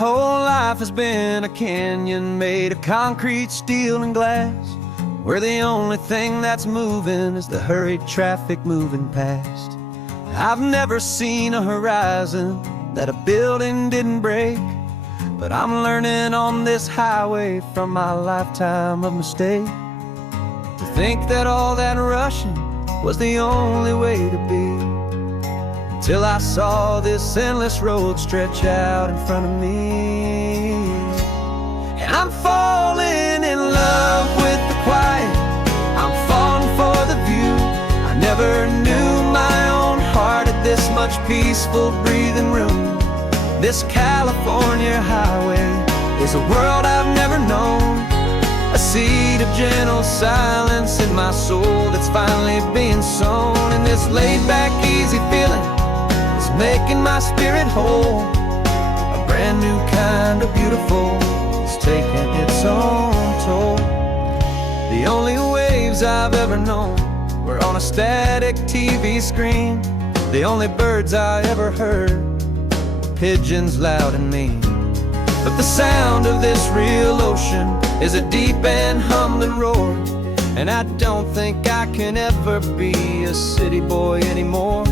whole life has been a canyon made of concrete, steel, and glass, where the only thing that's moving is the hurried traffic moving past. I've never seen a horizon that a building didn't break, but I'm learning on this highway from my lifetime of mistakes to think that all that rushing was the only way to be, till I saw this endless road stretch out in front of me. And I'm falling in love with the quiet, I'm falling for the view. I never knew my own heart had this much peaceful breathing room. This California highway is a world I've never known, a seed of gentle silence in my soul that's finally being sown. And this laid-back, easy feeling is making my spirit whole. A brand new kind of beautiful is taking its own toll. The only waves I've ever known were on a static TV screen. The only birds I ever heard were pigeons loud and mean. But the sound of this real ocean is a deep and humbling roar, and I don't think I can ever be a city boy anymore.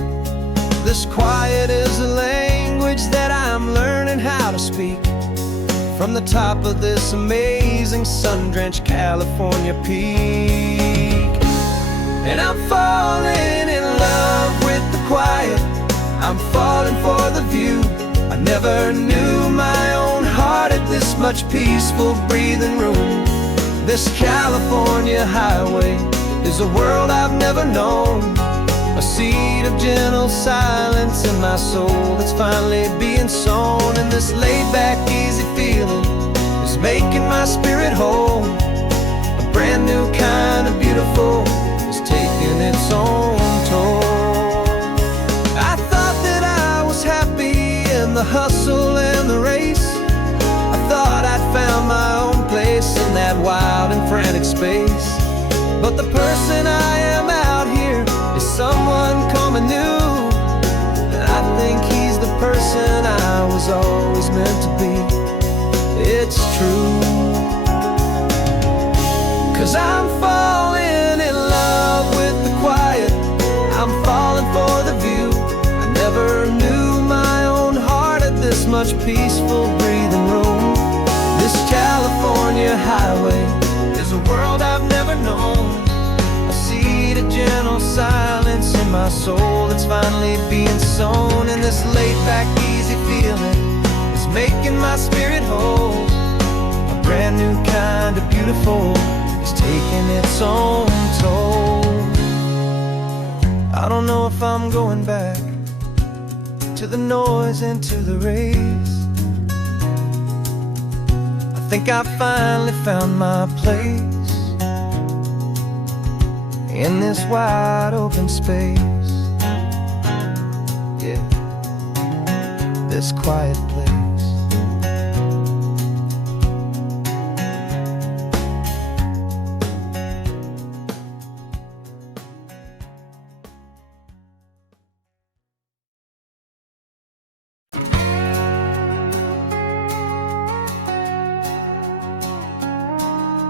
This quiet is a language that I'm learning how to speak from the top of this amazing sun-drenched California peak. And I'm falling in love with the quiet, I'm falling for the view. I never knew my own heart had this much peaceful breathing room. This California highway is a world I've never known, a seed of gentle silence in my soul that's finally being sown. And this laid-back, easy feeling is making my spirit whole. A brand new kind of beautiful is taking its own toll. I thought that I was happy in the hustle and the race. I thought I'd found my own place in that wild and frantic space. But the person I am out here is someone coming new, and I think he's the person I was always meant to be. It's true, 'cause I'm falling in love with the quiet, I'm falling for the view. I never knew my own heart had this much peaceful breathing room. This California highway is a world I've never known, a seed of gentle silence in my soul that's finally being sown. And this laid-back, easy feeling is making my spirit whole. A brand new kind of beautiful is taking its own toll. I don't know if I'm going back to the noise and to the race. I think I finally found my place in this wide open space. Yeah, this quiet place.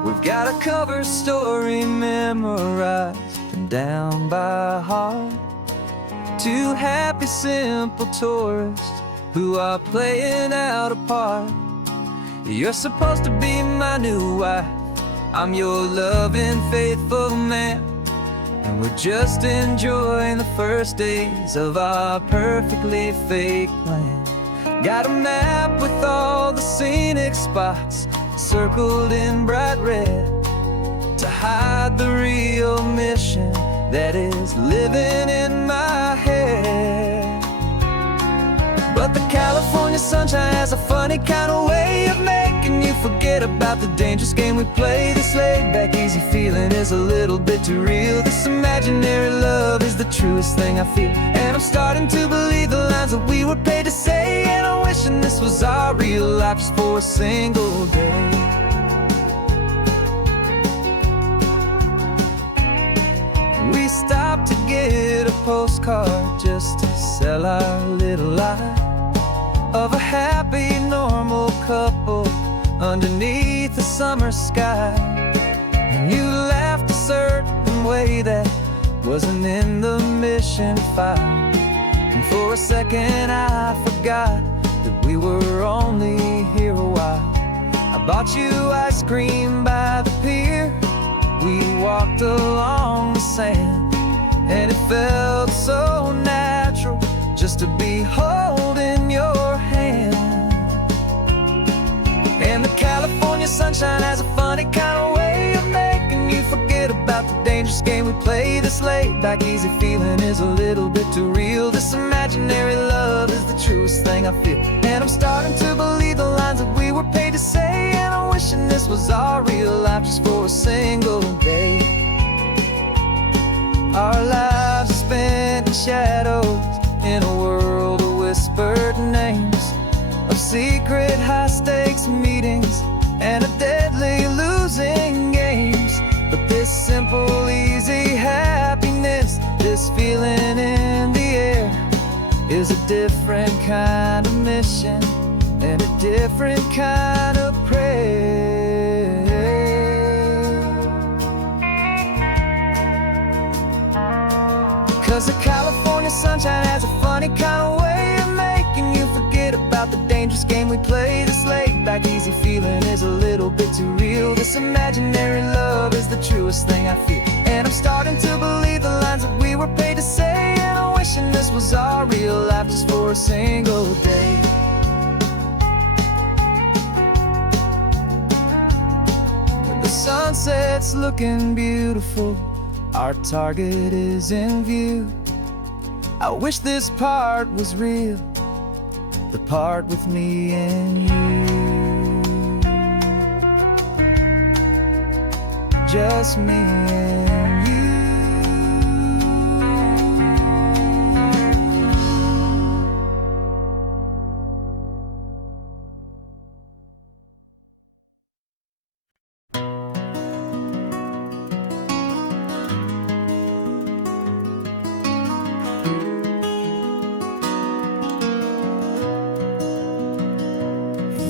We've got a cover story memorized and down by heart. Two happy, simple tourists who are playing out a part. You're supposed to be my new wife, I'm your loving, faithful man, and we're just enjoying the first days of our perfectly fake plan. Got a map with all the scenic spots circled in bright red to hide the real mission that is living in my head. But the California sunshine has a funny kind of way of making you forget about the dangerous game we play. This laid-back, easy feeling is a little bit too real. This imaginary love is the truest thing I feel, and I'm starting to believe the lines that we were paid to say. And I'm wishing this was our real life just for a single day. We stopped to get a postcard just to sell our little lie. of a happy, normal couple underneath the summer sky. And you laughed a certain way that wasn't in the mission file. And for a second I forgot that we were only here a while. I bought you ice cream by the pier. We walked along the sand, and it felt so natural just to be holding your hand. And the California sunshine has a funny kind of way of making you forget about the dangerous game we play. This laid back easy feeling is a little bit too real. This imaginary love is the truest thing I feel. And I'm starting to believe the lines that we were paid to say. And I'm wishing this was our real life just for a single day. Our lives are spent in shadows, in a world of whispered names, of secret high-stakes meetings and a deadly losing games. But this simple, easy happiness, this feeling in the air, is a different kind of mission and a different kind of prayer. 'Cause the California sunshine has a funny kind of way of making you forget about the dangerous game we play. This laid back easy feeling is a little bit too real. This imaginary love is the truest thing I feel. And I'm starting to believe the lines that we were paid to say. And I'm wishing this was our real life just for a single day. When the sunset's looking beautiful, our target is in view. I wish this part was real, the part with me and you. Just me and you.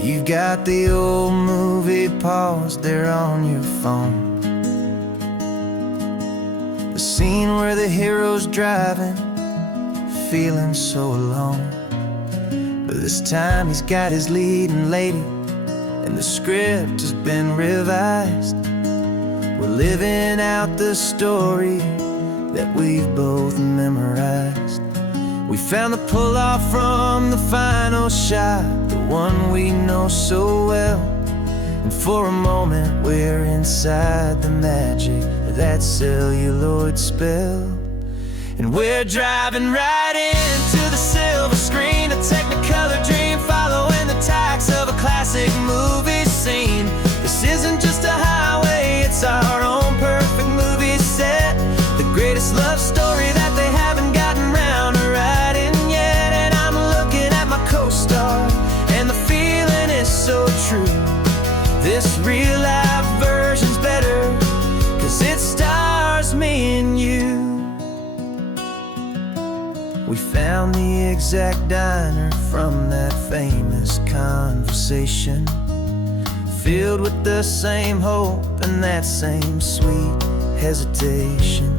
You've got the old movie paused there on your phone, the scene where the hero's driving, feeling so alone. But this time he's got his leading lady, and the script has been revised. We're living out the story that we've both memorized. We found the pull-off from the final shot, the one we know so well. And for a moment we're inside the magic of that celluloid spell. And we're driving right into the silver screen, a technicolor dream, following the tacks of a classic movie scene. This isn't just a highway, it's our own perfect movie set, the greatest love story that they haven't gotten round to writing yet. And I'm looking at my co-star, and the feeling is so true. This real life version's better, 'cause it stars me and you. We found the exact diner from that famous conversation, filled with the same hope and that same sweet hesitation.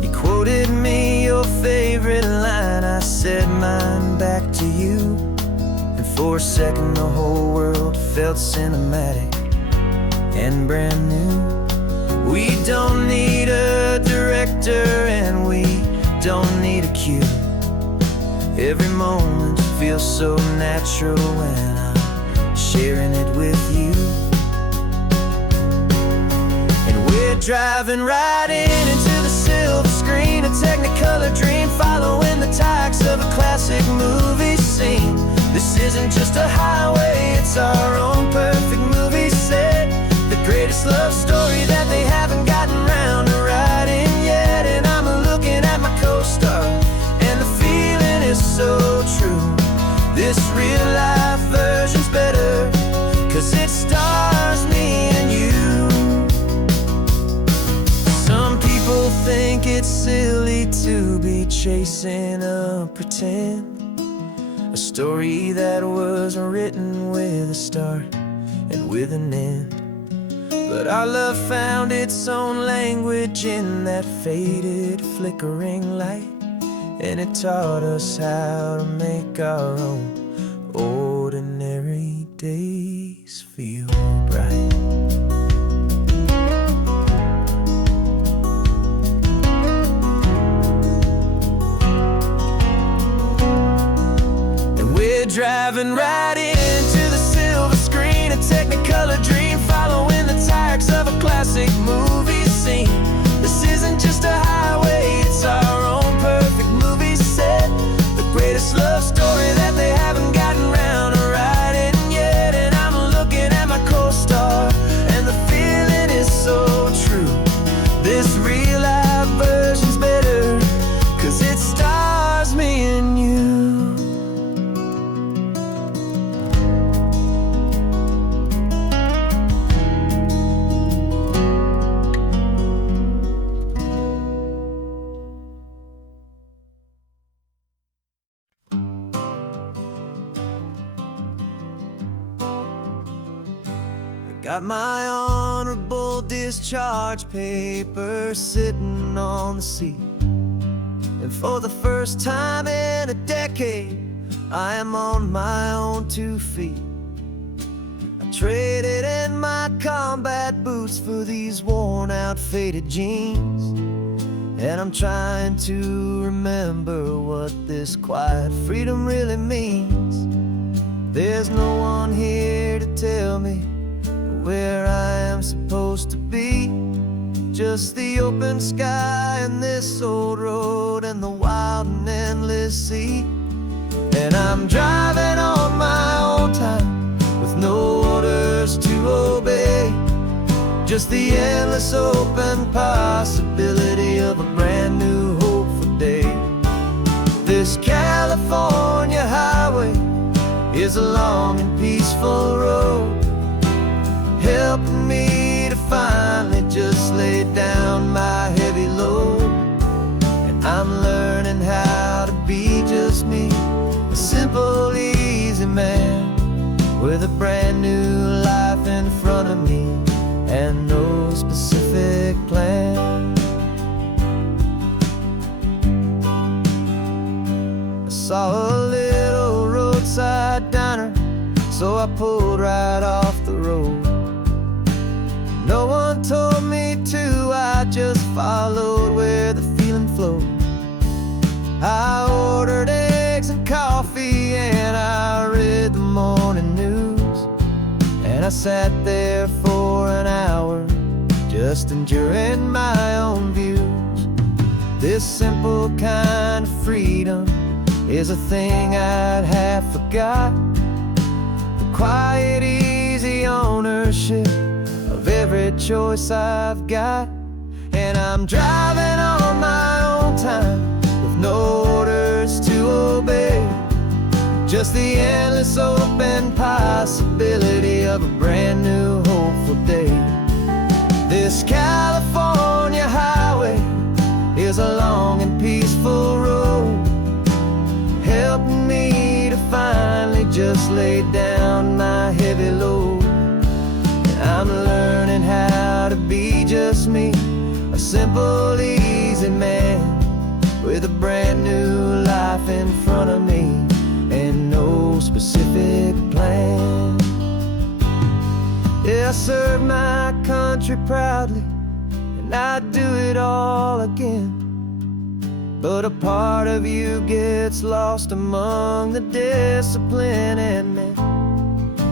You quoted me your favorite line, I said mine back to you. And for a second the whole world felt cinematic and brand new. We don't need a director and we don't need a cue. Every moment feels so natural when I'm sharing it with you. And we're driving right into the silver screen, a technicolor dream, following the tacks of a classic movie scene. This isn't just a highway, it's our own perfect movie set, the greatest love story that they haven't gotten round to writing yet. And I'm looking at my co-star, and the feeling is so true. This real life version's better, 'cause it stars me and you. Some people think it's silly to be chasing a pretend, A story that was written with a start and with an end. But our love found its own language in that faded, flickering light, and it taught us how to make our own ordinary days feel bright. Driving right into the silver screen, a Technicolor dream, following the tires of a classic movie scene. This isn't just a highway, it's our own perfect movie set, the greatest love story that they haven't gotten round to writing yet. And I'm looking at my co-star, and the feeling is so true. This real life version's better, 'cause it stars me and you. Got my honorable discharge papers sitting on the seat, and for the first time in a decade, I am on my own 2 feet. I traded in my combat boots for these worn out, faded jeans, and I'm trying to remember what this quiet freedom really means. There's no one here to tell me where I am supposed to be, just the open sky and this old road and the wild and endless sea. And I'm driving on my own time with no orders to obey, just the endless open possibility of a brand new hopeful day. This California highway is a long and peaceful road, helping me to finally just lay down my heavy load. And I'm learning how to be just me, a simple, easy man with a brand new life in front of me and no specific plan. I saw a little roadside diner, so I pulled right off the road. No one told me to, I just followed where the feeling flowed. I ordered eggs and coffee, and I read the morning news, and I sat there for an hour, just enjoying my own views. This simple kind of freedom is a thing I'd have forgot, the quiet, easy ownership of every choice I've got. And I'm driving on my own time with no orders to obey, just the endless open possibility of a brand new hopeful day. This California highway is a long and peaceful road, helping me to finally just lay down my heavy load. I'm learning how to be just me, a simple, easy man with a brand new life in front of me and no specific plan. Yeah, I serve my country proudly, and I'd do it all again. But a part of you gets lost among the discipline and men.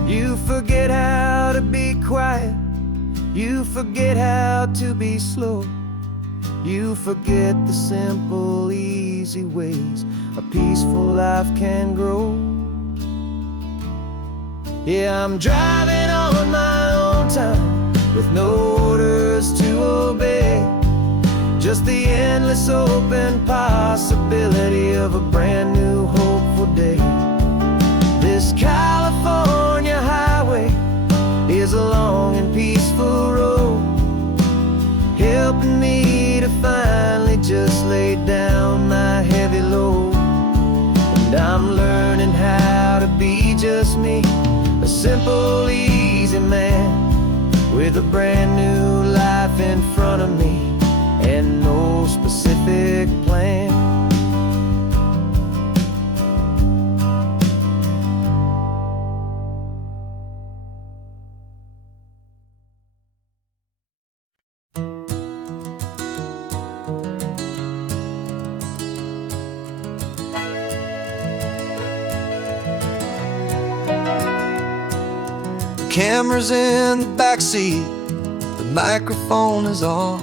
You forget how to be quiet, you forget how to be slow, you forget the simple, easy ways a peaceful life can grow. Yeah, I'm driving on my own time with no orders to obey, just the endless open possibility of a brand new hopeful day. This California highway is a long and peaceful road, helping me to finally just lay down my heavy load. And I'm learning how to be just me, a simple, easy man with a brand new life in front of me and no specific plan. Camera's in the backseat, the microphone is on.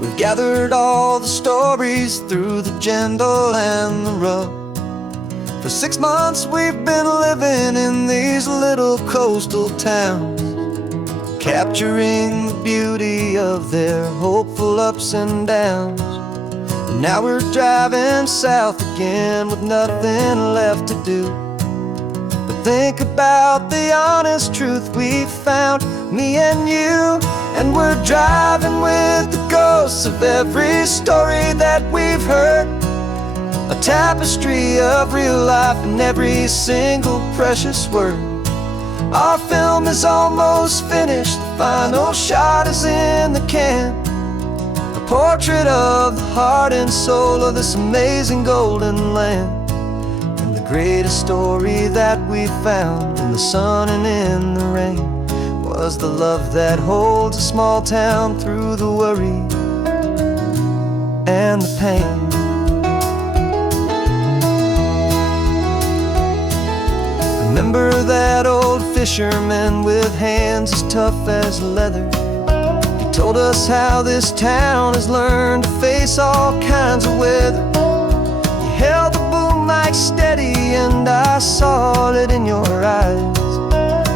We've gathered all the stories through the gentle and the rough. For 6 months we've been living in these little coastal towns, capturing the beauty of their hopeful ups and downs. And now we're driving south again with nothing left to do. Think about the honest truth we've found, me and you. And we're driving with the ghosts of every story that we've heard, a tapestry of real life and every single precious word. Our film is almost finished, the final shot is in the can, a portrait of the heart and soul of this amazing golden land. The greatest story that we found in the sun and in the rain was the love that holds a small town through the worry and the pain. Remember that old fisherman with hands as tough as leather? He told us how this town has learned to face all kinds of weather. You held the boom mic steady and I saw it in your eyes.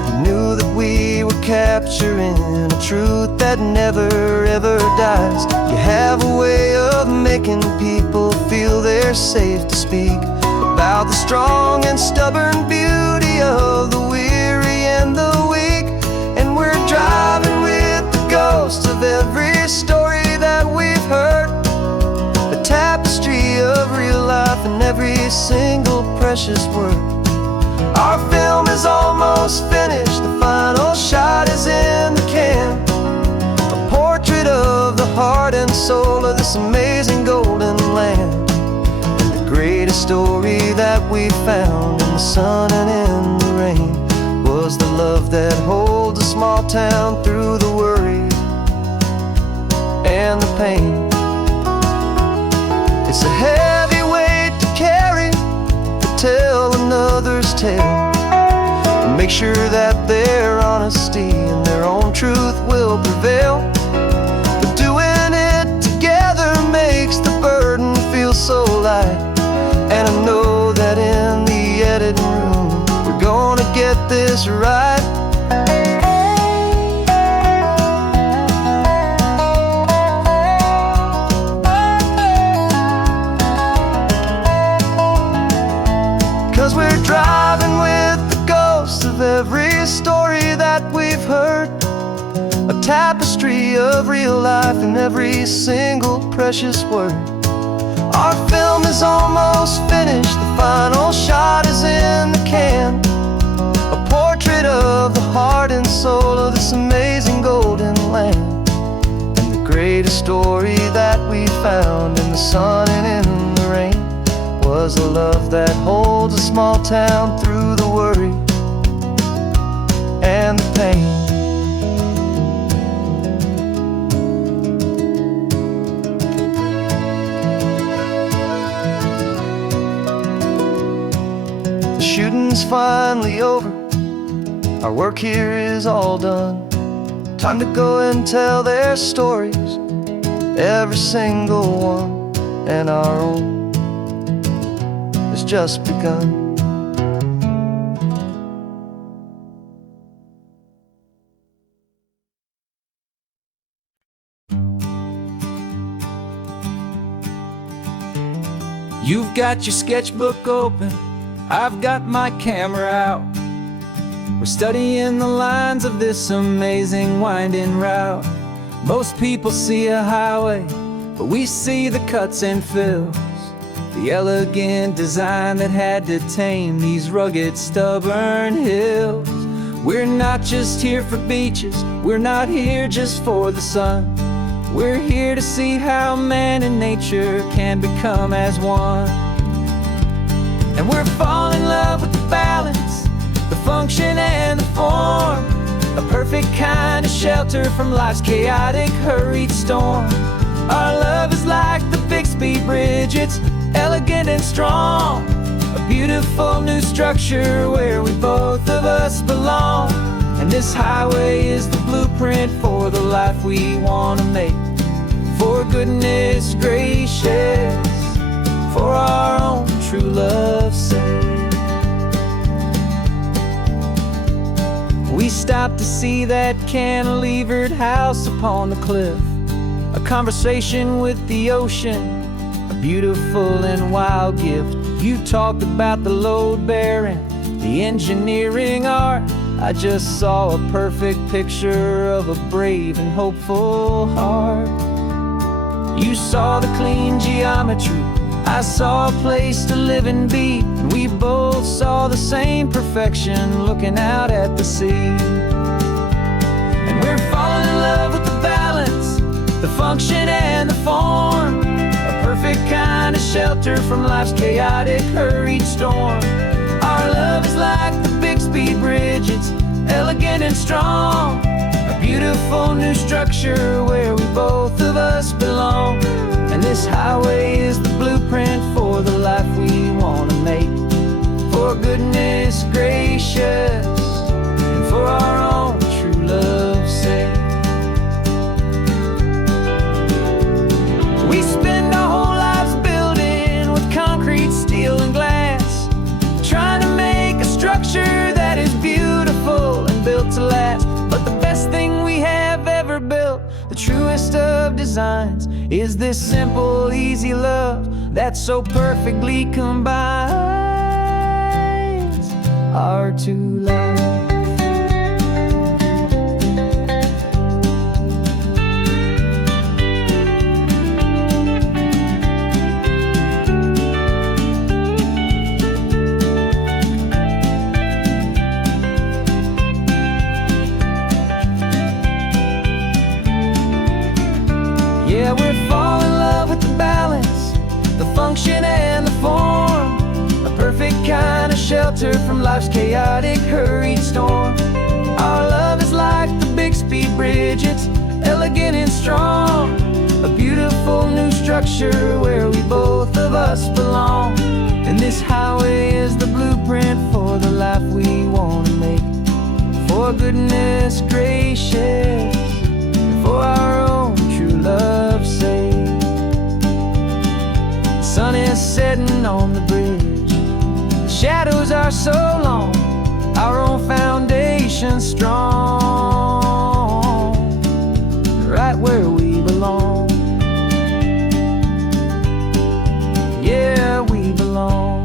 You knew that we were capturing a truth that never ever dies. You have a way of making people feel they're safe to speak about the strong and stubborn beauty of the weary and the weak. And we're driving with the ghosts of every story that we've heard, a tapestry of real life and every single precious word. Our film is almost finished, the final shot is in the can, a portrait of the heart and soul of this amazing golden land. And the greatest story that we found in the sun and in the rain was the love that holds a small town through the worry and the pain. It's a heavy weight to carry, to tell another's tale, and make sure that their honesty and their own truth will prevail. But doing it together makes the burden feel so light. And I know that in the editing room we're gonna get this right. 'Cause we're driving with the ghosts of every story that we've heard, a tapestry of real life and every single precious word. Our film is almost finished, the final shot is in the can, a portrait of the heart and soul of this amazing golden land. And the greatest story that we found in the sun and in the rain was a love that holds a small town through the worry and the pain. The shooting's finally over, our work here is all done. Time to go and tell their stories, every single one, and our own has just begun. You've got your sketchbook open, I've got my camera out. We're studying the lines of this amazing winding route. Most people see a highway, but we see the cuts and fills, the elegant design that had to tame these rugged, stubborn hills. We're not just here for beaches, we're not here just for the sun. We're here to see how man and nature can become as one. And we're falling in love with the balance, the function and the form, a perfect kind of shelter from life's chaotic, hurried storm. Our love is like the Bixby Bridge, it's elegant and strong, a beautiful new structure where we both of us belong. And this highway is the blueprint for the life we want to make. For goodness gracious, for our own true love's sake. We stopped to see that cantilevered house upon the cliff, a conversation with the ocean, a beautiful and wild gift. You talked about the load bearing, the engineering art. I just saw a perfect picture of a brave and hopeful heart. You saw the clean geometry, I saw a place to live and be, and we both saw the same perfection looking out at the sea. And we're falling in love with the balance, the function and the form, a perfect kind of shelter from life's chaotic, hurried storm. Our love is like the Bixby Bridge, it's elegant and strong, a beautiful new structure where we both of us belong. And this highway is the blueprint for the life we want to make. For goodness gracious, and for our own true love's sake. We spend our whole lives building with concrete, steel and glass, trying to make a structure that is beautiful and built to last. But the best thing we have ever built, the truest of designs, is this simple, easy love that so perfectly combines our two lives. Yeah, we're falling in love with the balance, the function and the form, a perfect kind of shelter from life's chaotic, hurried storm. Our love is like the Bixby Bridge, it's elegant and strong, a beautiful new structure where we both of us belong. And this highway is the blueprint for the life we want to make. For goodness gracious, for our own true love's sake. The sun is setting on the bridge, the shadows are so long, our own foundation strong, right where we belong. Yeah, we belong.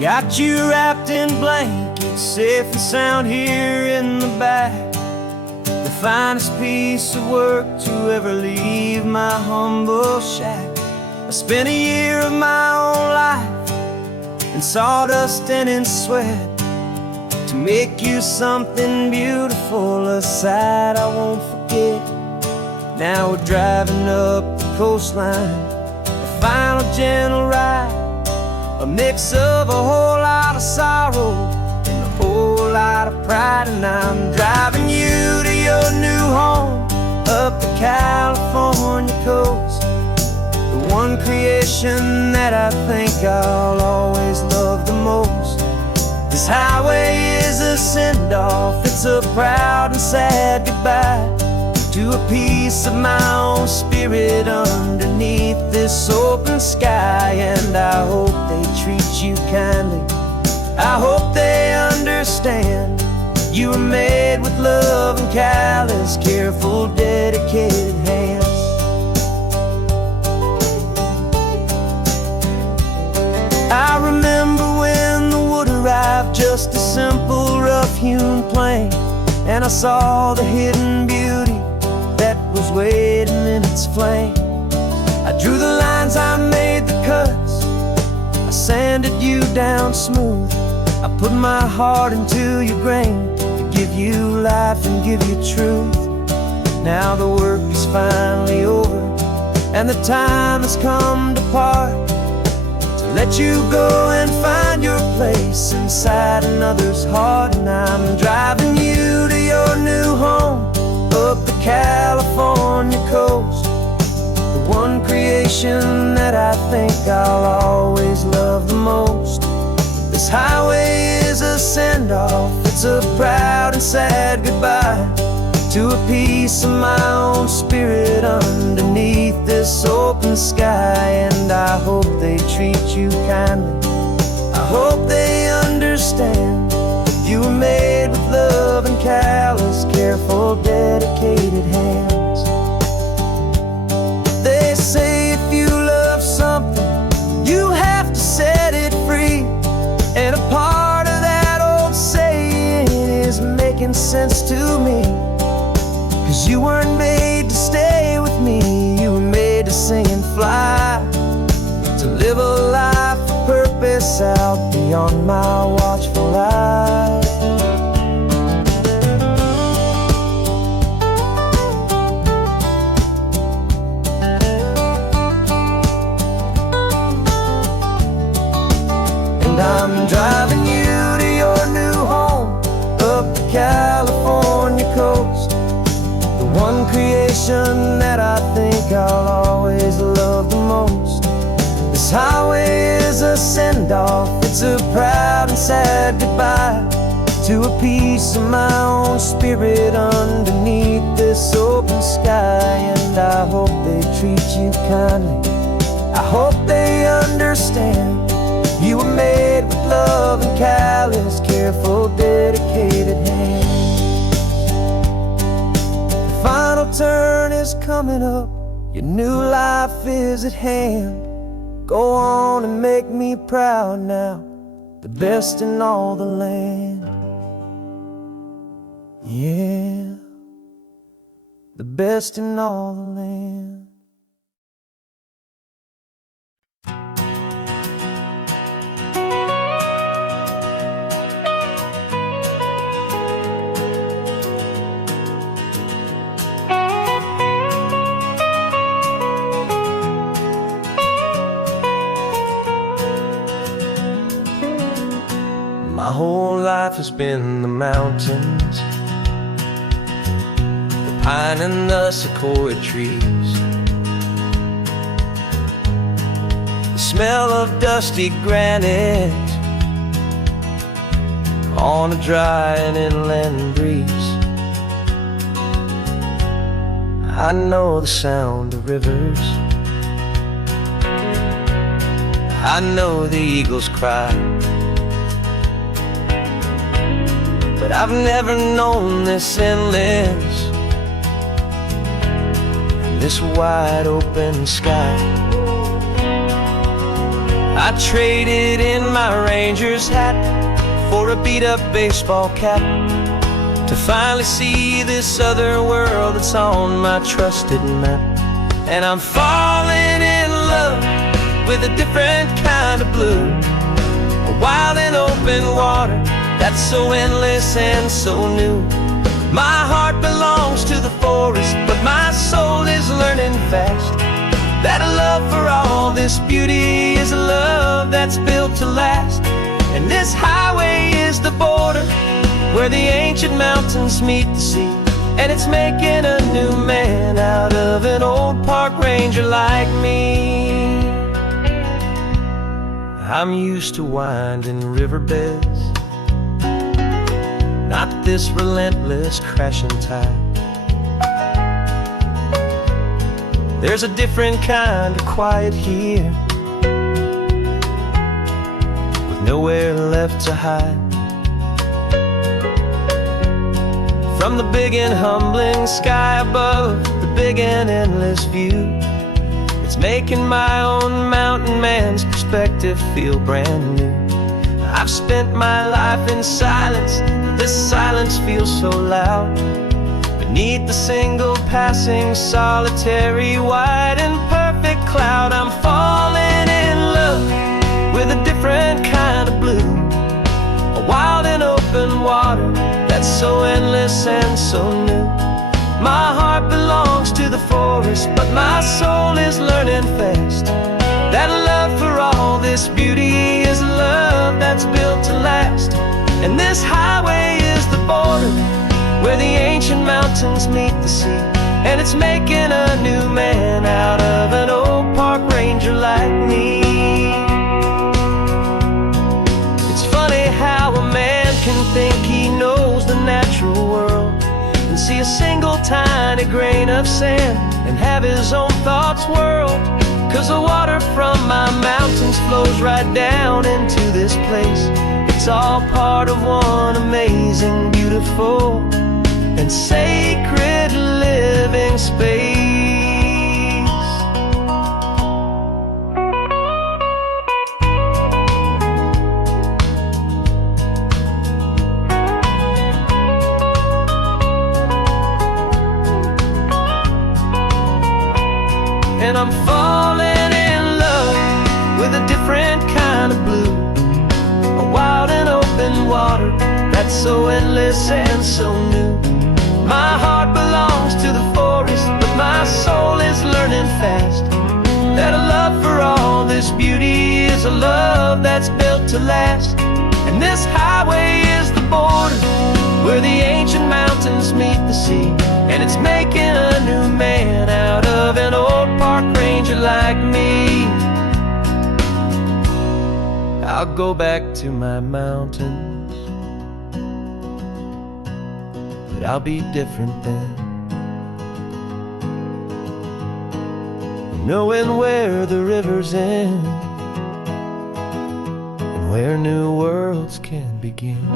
Got you wrapped in blankets, safe and sound here in the back. The finest piece of work to ever leave my humble shack. I spent a year of my own life in sawdust and in sweat to make you something beautiful, a sight I won't forget. Now we're driving up the coastline, a final gentle ride, a mix of a whole lot of sorrow and a whole lot of pride. And I'm driving you to your new home up the California coast, the one creation that I think I'll always love the most. This highway is a send-off, it's a proud and sad goodbye to a piece of my own spirit underneath this open sky. And I hope they treat you kindly, I hope they understand You were made with love and callous, careful, dedicated hands. I remember when the wood arrived, just a simple rough-hewn plank, and I saw the hidden beauty that was waiting in its flame. I drew the lines, I made the cuts, I sanded you down smooth. I put my heart into your grain to give you life and give you truth. Now the work is finally over, and the time has come to part, to let you go and find your place inside another's heart. And I'm driving you to your new home up the California coast, the one creation that I think I'll always love the most. This highway is a send-off, it's a proud and sad goodbye to a piece of my own spirit underneath this open sky. And I hope they treat you kindly, I hope they understand. You were made with love and callous, careful, dedicated hands. They say if you love something, you have to set it free. And a part of that old saying is making sense to me. 'Cause you weren't made to stay with me, you were made to sing and fly, to live a life of purpose out beyond my watchful eye. I'm driving you to your new home up the California coast, the one creation that I think I'll always love the most. This highway is a send-off, it's a proud and sad goodbye to a piece of my own spirit underneath this open sky. And I hope they treat you kindly, I hope they understand. You were made with love and callous, careful, dedicated hands. The final turn is coming up, your new life is at hand. Go on and make me proud now, the best in all the land. Yeah, the best in all the land. My whole life has been the mountains, the pine and the sequoia trees, the smell of dusty granite on a dry and inland breeze. I know the sound of rivers, I know the eagles cry, but I've never known this endless, this wide open sky. I traded in my Ranger's hat for a beat-up baseball cap, to finally see this other world that's on my trusted map. And I'm falling in love with a different kind of blue, a wild and open water that's so endless and so new. My heart belongs to the forest, but my soul is learning fast that a love for all this beauty is a love that's built to last. And this highway is the border where the ancient mountains meet the sea, and it's making a new man out of an old park ranger like me. I'm used to winding riverbeds, not this relentless crashing tide. There's a different kind of quiet here, with nowhere left to hide. From the big and humbling sky above, the big and endless view, it's making my own mountain man's perspective feel brand new. I've spent my life in silence, but this silence feels so loud. Beneath the single passing solitary white and perfect cloud, I'm falling in love with a different kind of blue, a wild and open water that's so endless and so new. My heart belongs to the forest, but my soul is learning fast that love for all this beauty is love that's built to last. And this highway is the border where the ancient mountains meet the sea, and it's making a new man out of an old park ranger like me. It's funny how a man can think he knows the natural world and see a single tiny grain of sand and have his own thoughts whirled. 'Cause the water from my mountains flows right down into this place. It's all part of one amazing, beautiful, and sacred living space. And I'm falling in love with a different kind of blue, a wild and open water that's so endless and so new. My heart belongs to the forest, but my soul is learning fast that a love for all this beauty is a love that's built to last. And this highway is the border where the ancient mountains meet the sea, and it's making a new man out of an old park ranger like me. I'll go back to my mountains, but I'll be different then, knowing where the rivers end and where new worlds can begin.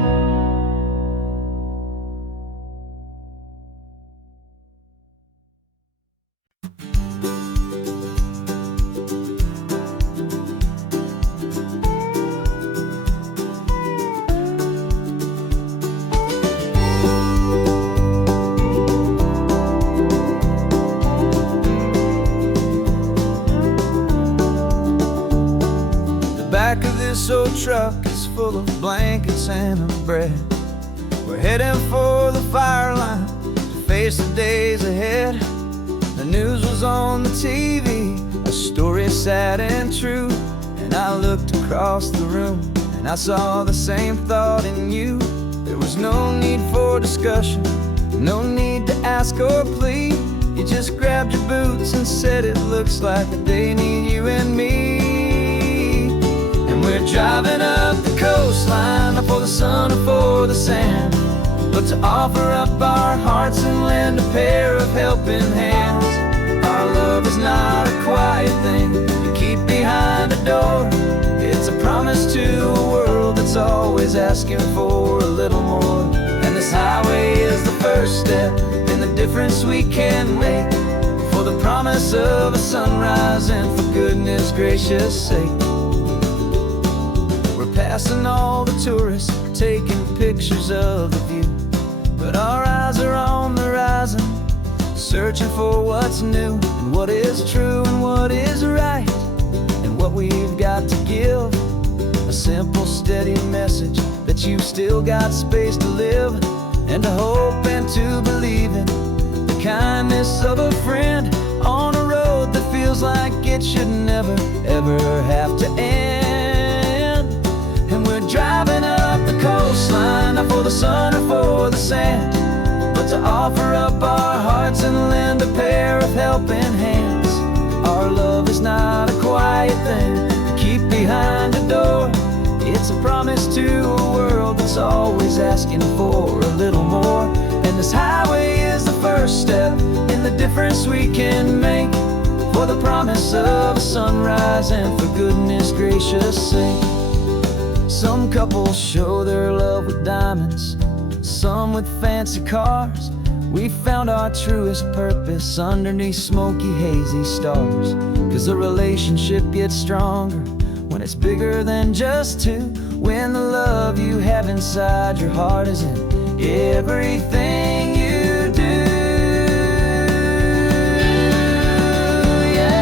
Back of this old truck is full of blankets and a bread. We're heading for the fire line to face the days ahead. The news was on the TV, a story sad and true, and I looked across the room and I saw the same thought in you. There was no need for discussion, no need to ask or plead. You just grabbed your boots and said it looks like the day need you and me. We're driving up the coastline, not for the sun or for the sand, but to offer up our hearts and lend a pair of helping hands. Our love is not a quiet thing you keep behind a door. It's a promise to a world that's always asking for a little more. And this highway is the first step in the difference we can make, for the promise of a sunrise and for goodness gracious sake. Passing all the tourists, taking pictures of the view, but our eyes are on the horizon, searching for what's new and what is true and what is right, and what we've got to give. A simple, steady message that you've still got space to live, and to hope and to believe in the kindness of a friend on a road that feels like it should never, ever have to end. And we're driving up the coastline, not for the sun or for the sand, but to offer up our hearts and lend a pair of helping hands. Our love is not a quiet thing to keep behind a door. It's a promise to a world that's always asking for a little more. And this highway is the first step in the difference we can make, for the promise of a sunrise and for goodness gracious sake. Some couples show their love with diamonds, some with fancy cars. We found our truest purpose underneath smoky, hazy stars. 'Cause a relationship gets stronger when it's bigger than just two. When the love you have inside your heart is in everything you do. Yeah.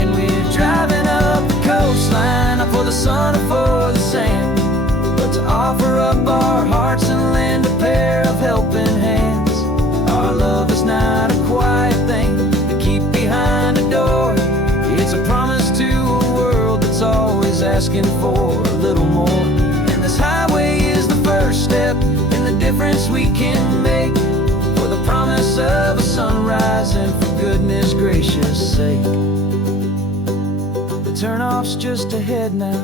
And we're driving up the coastline, not for the sun or for the sand, but to offer up our hearts and lend a pair of helping hands. Our love is not a quiet thing to keep behind a door. It's a promise to a world that's always asking for a little more. And this highway is the first step in the difference we can make, for the promise of a sunrise and for goodness gracious sake. The turnoff's just ahead now,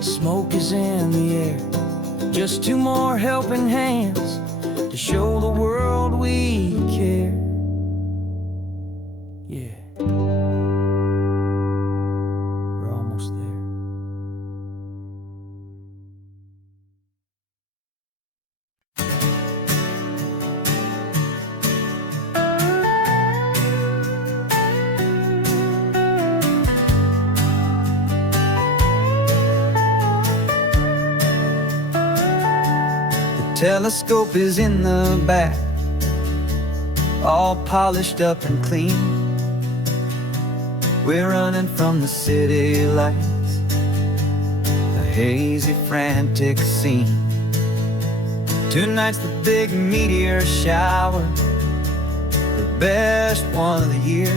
smoke is in the air. Just two more helping hands to show the world we care. Yeah, we're almost there. Telescope is in the back, all polished up and clean. We're running from the city lights, a hazy, frantic scene. Tonight's the big meteor shower, the best one of the year.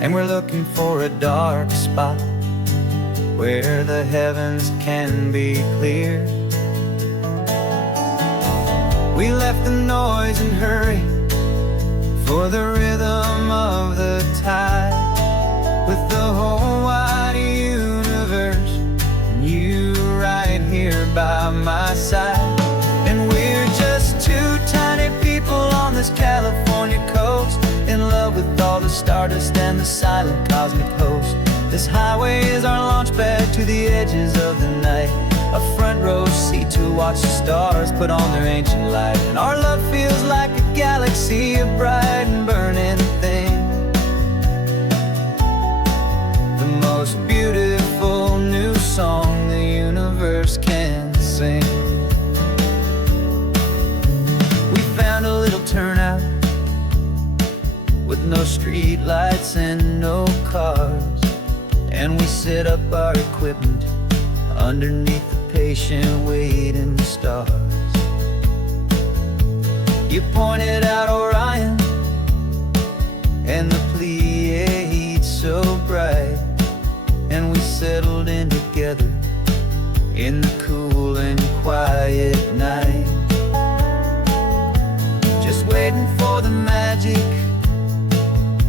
And we're looking for a dark spot where the heavens can be clear. We left the noise and hurry for the rhythm of the tide, with the whole wide universe and you right here by my side. And we're just two tiny people on this California coast, in love with all the stardust and the silent cosmic host. This highway is our launch pad to the edges of the night, a front row seat to watch the stars put on their ancient light. And our love feels like a galaxy, a bright and burning thing, the most beautiful new song the universe can sing. We found a little turnout with no street lights and no cars, and we set up our equipment underneath the patient waiting stars. You pointed out Orion and the Pleiades so bright, and we settled in together in the cool and quiet night, just waiting for the magic,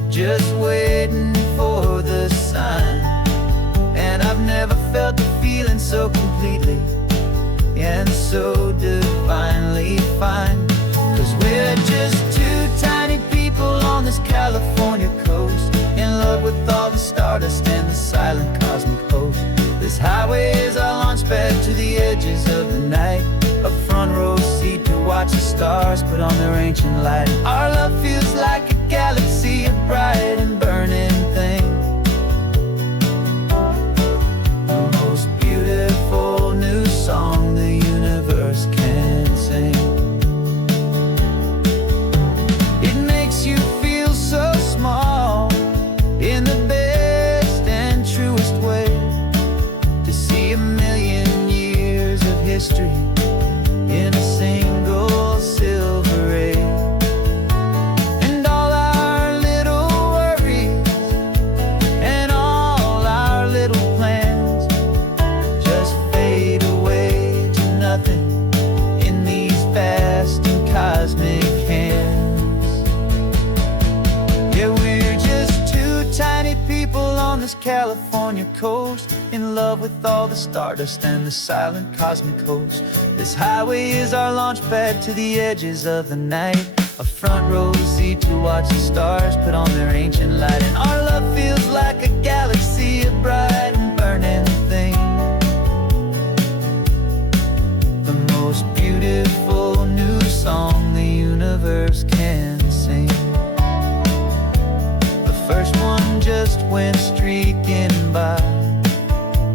just waiting for the sign. And I've never felt the feeling so completely and so divinely fine. 'Cause we're just two tiny people on this California coast, in love with all the stardust and the silent cosmic host. This highway is our launch pad to the edges of the night, a front row seat to watch the stars put on their ancient light. Our love feels like a galaxy, a bright and burning thing, the most beautiful new song the universe can sing. It makes you feel so small in the best and truest way, to see a million years of history in a single silver ray. And all our little worries and all our little plans just fade away to nothing in these vast and cosmic hands. Yeah, we're just two tiny people on this California coast, in love with all the stardust and the silent cosmic host. This highway is our launch pad to the edges of the night, A front row seat to watch the stars put on their ancient light, and our love feels like a galaxy of bright and burning things. The most beautiful new song the universe can sing. The first one just went streaking by,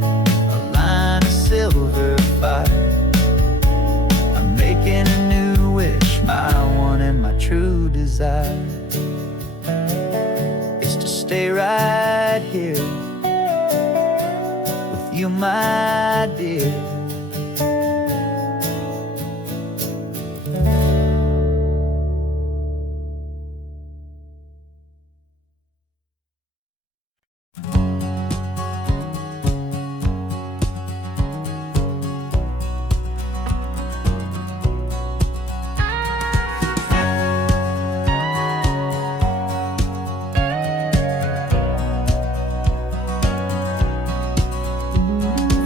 a line of silver fire. I'm making a new wish, my one and my true desire is to stay right here with you, my dear.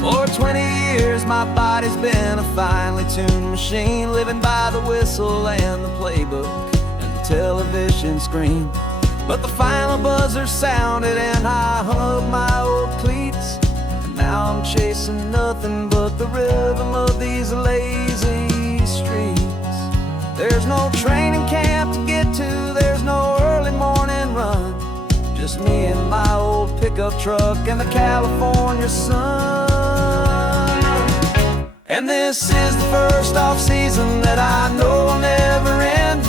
For 20 years my body's been a finely tuned machine, living by the whistle and the playbook and the television screen. But the final buzzer sounded and I hung up my old cleats, and now I'm chasing nothing but the rhythm of these lazy streets. There's no training camp to get to, there's no early morning run, just me and my old pickup truck and the California sun. And this is the first off-season that I know will never end,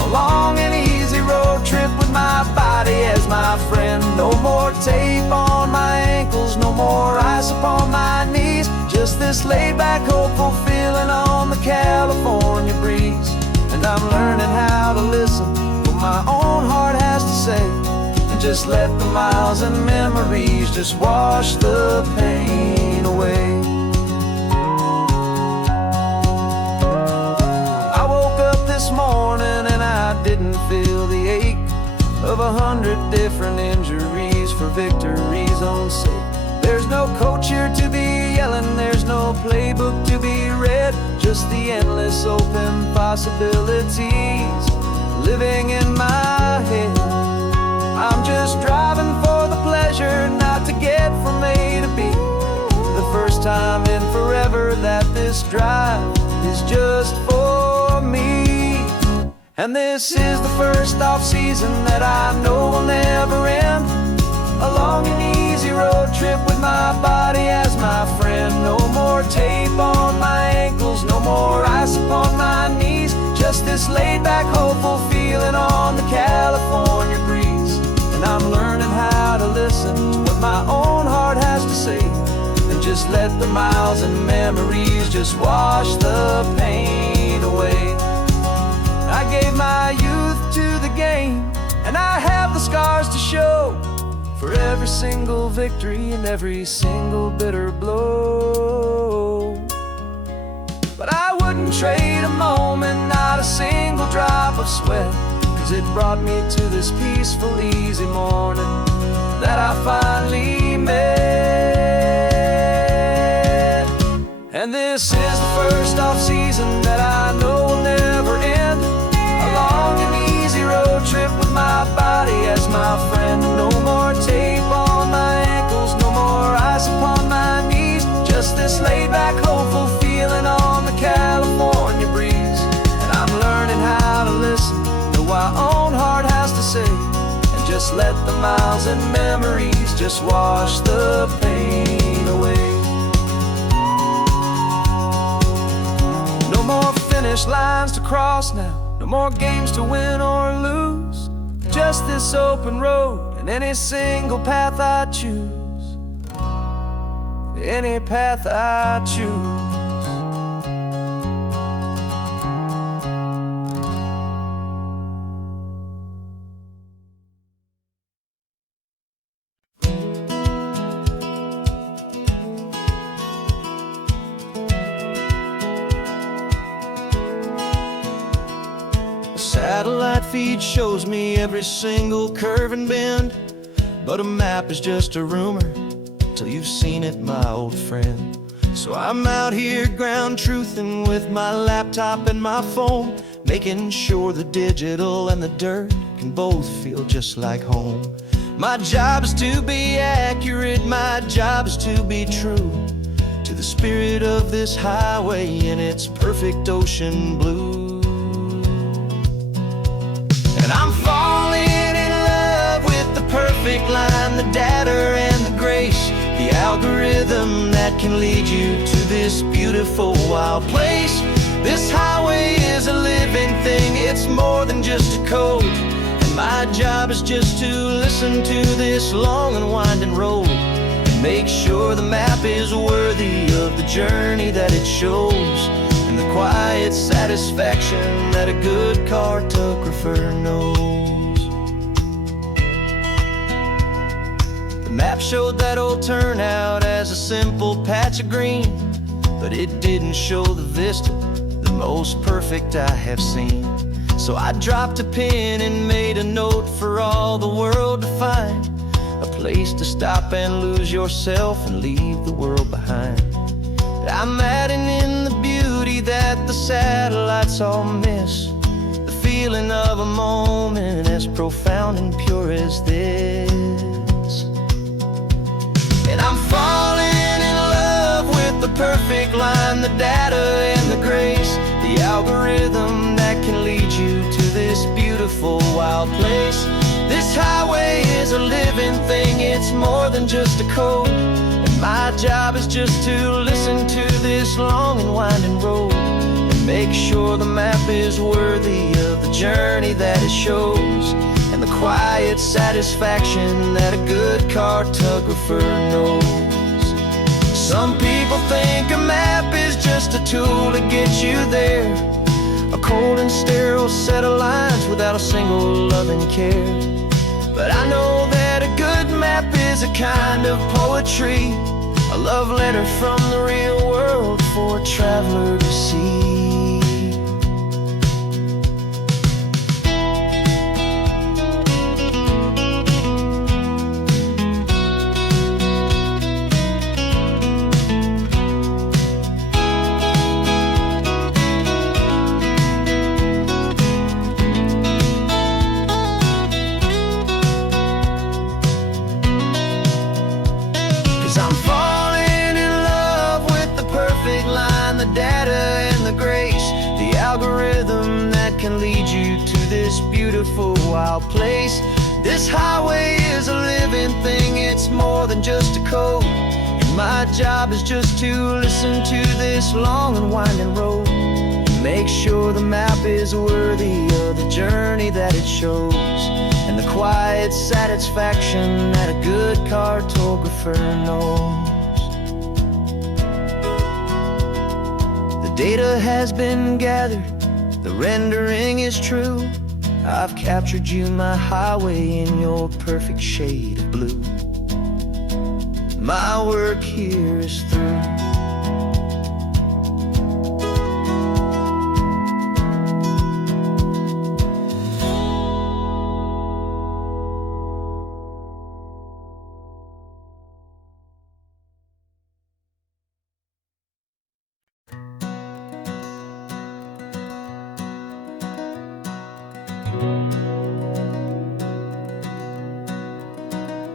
a long and easy road trip with my body as my friend. No more tape on my ankles, no more ice upon my knees, just this laid-back, hopeful feeling on the California breeze. And I'm learning how to listen to what my own heart has to say, and just let the miles and memories just wash the pain away. This morning and I didn't feel the ache of 100 different injuries for victory's own sake. There's no coach here to be yelling, there's no playbook to be read, just the endless open possibilities living in my head. I'm just driving for the pleasure, not to get from A to B. The first time in forever that this drive is just for me. And this is the first off-season that I know will never end, a long and easy road trip with my body as my friend. No more tape on my ankles, no more ice upon my knees, just this laid-back, hopeful feeling on the California breeze. And I'm learning how to listen to what my own heart has to say, and just let the miles and memories just wash the pain away. I gave my youth to the game, and I have the scars to show for every single victory and every single bitter blow. But I wouldn't trade a moment, not a single drop of sweat, 'cause it brought me to this peaceful, easy morning that I finally met. And this is the first off-season that I know will never end, a long and easy road trip with my body as my friend. No more tape on my ankles, no more ice upon my knees, just this laid-back, hopeful feeling on the California breeze. And I'm learning how to listen to what my own heart has to say, and just let the miles and memories just wash the pain away. No more finish lines to cross now, no more games to win or lose, just this open road and any single path I choose, any path I choose. Satellite feed shows me every single curve and bend, but a map is just a rumor till you've seen it, my old friend. So I'm out here ground truthing with my laptop and my phone, making sure the digital and the dirt can both feel just like home. My job is to be accurate, my job is to be true to the spirit of this highway in its perfect ocean blue. And I'm falling in love with the perfect line, the data and the grace, the algorithm that can lead you to this beautiful wild place. This highway is a living thing, it's more than just a code. And my job is just to listen to this long and winding road and make sure the map is worthy of the journey that it shows, and the quiet satisfaction that a good cartographer knows. The map showed that old turnout as a simple patch of green, but it didn't show the vista, the most perfect I have seen. So I dropped a pin and made a note for all the world to find, a place to stop and lose yourself and leave the world behind. I'm adding in the beauty that the satellites all miss, the feeling of a moment as profound and pure as this. And I'm falling in love with the perfect line, the data and the grace, the algorithm that can lead you to this beautiful wild place. This highway is a living thing, it's more than just a code. And my job is just to listen to this long and winding road and make sure the map is worthy of the journey that it shows, and the quiet satisfaction that a good cartographer knows. Some people think a map is just a tool to get you there, a cold and sterile set of lines without a single loving care. But I know that a good map is a kind of poetry, a love letter from the real world for a traveler to see. 'Cause I'm falling in love with the perfect line, the data and the grace, the algorithm that can lead you to this beautiful wild place. This highway is a living thing, it's more than just a code. And my job is just to listen to this long and winding road and make sure the map is worthy of the journey that it shows, and the quiet satisfaction that a good cartographer knows. The data has been gathered, the rendering is true. I've captured you, my highway, in your perfect shade of blue. My work here is through.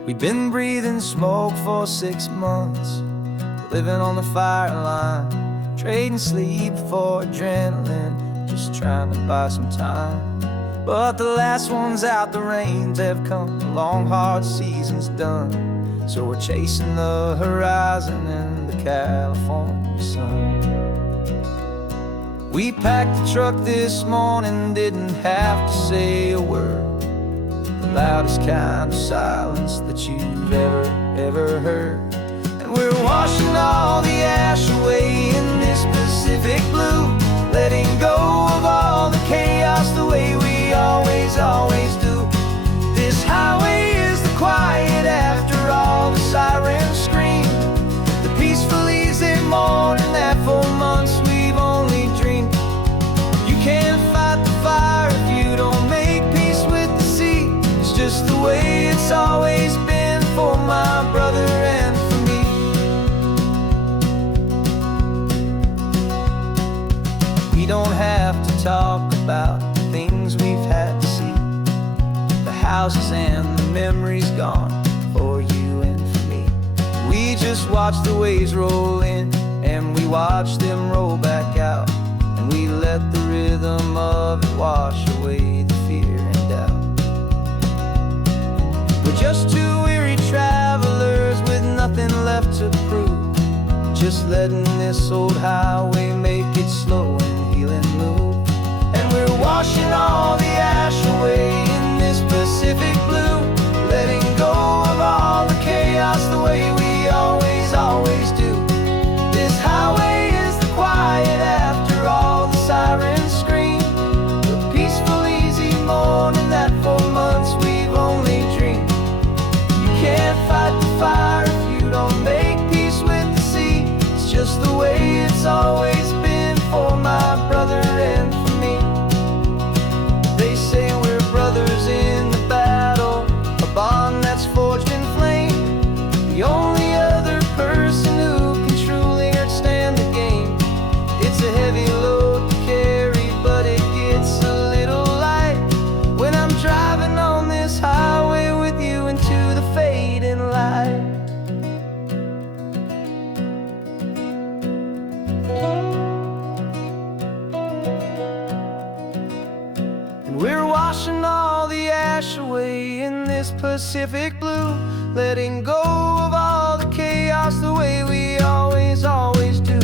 We've been breathing smoke for 6 months, living on the fire line, trading sleep for adrenaline, just trying to buy some time. But the last one's out, the rains have come, the long hard season's done. So we're chasing the horizon in the California sun. We packed the truck this morning, didn't have to say a word, the loudest kind of silence that you've ever heard. And we're washing all the ash away in this Pacific blue, letting go of all the chaos the way we always do. This highway is the quiet after all the sirens scream, the peaceful easy morning that for months we've only dreamed. You can't fight the fire if you don't make peace with the sea. It's just the way it's always been for my brother and houses and the memories gone for you and for me. We just watch the waves roll in, and we watch them roll back out, and we let the rhythm of it wash away the fear and doubt. We're just two weary travelers with nothing left to prove, just letting this old highway make its slow and healing move. And we're washing all the ash away in this Pacific blue, letting go of all the chaos the way we always, always do. This highway is the quiet after all the sirens scream, the peaceful, easy morning that for months we've only dreamed. You can't fight the fire if you don't make peace with the sea. It's just the way it's always been for my brother and for me. They say we're brothers in the battle, a bond that's forged in flame. The only other person who can truly understand the game. It's a heavy load to carry, but it gets a little light when I'm driving on this highway with you into the fading light. And we're washing all the ash away in this Pacific blue, letting go of all the chaos the way we always, always do.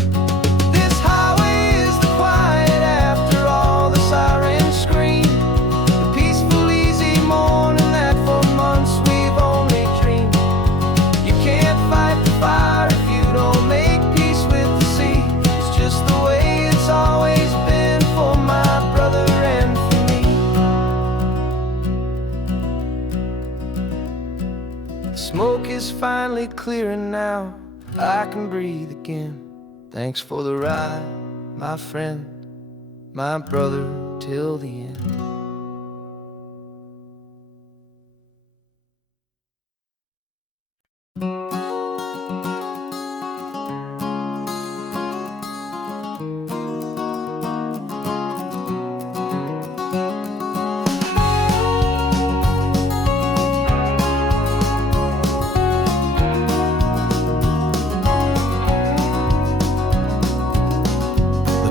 This highway is the quiet after all the sirens scream, the peaceful, easy morning that for months we've only dreamed. You can't fight the fire if you don't make peace with the sea. It's just the way it's always been for my brother and for me. The smoke is finally clearing now, I can breathe again. Thanks for the ride, my friend, my brother, till the end.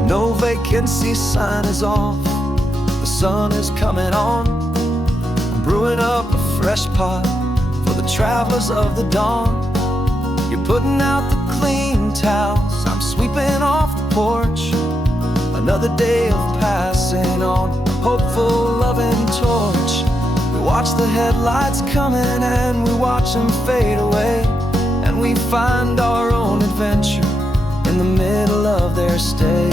No vacancy sign is off, the sun is coming on. I'm brewing up a fresh pot for the travelers of the dawn. You're putting out the clean towels, I'm sweeping off the porch. Another day of passing on, a hopeful, loving torch. We watch the headlights coming and we watch them fade away, and we find our own adventure in the middle of their stay.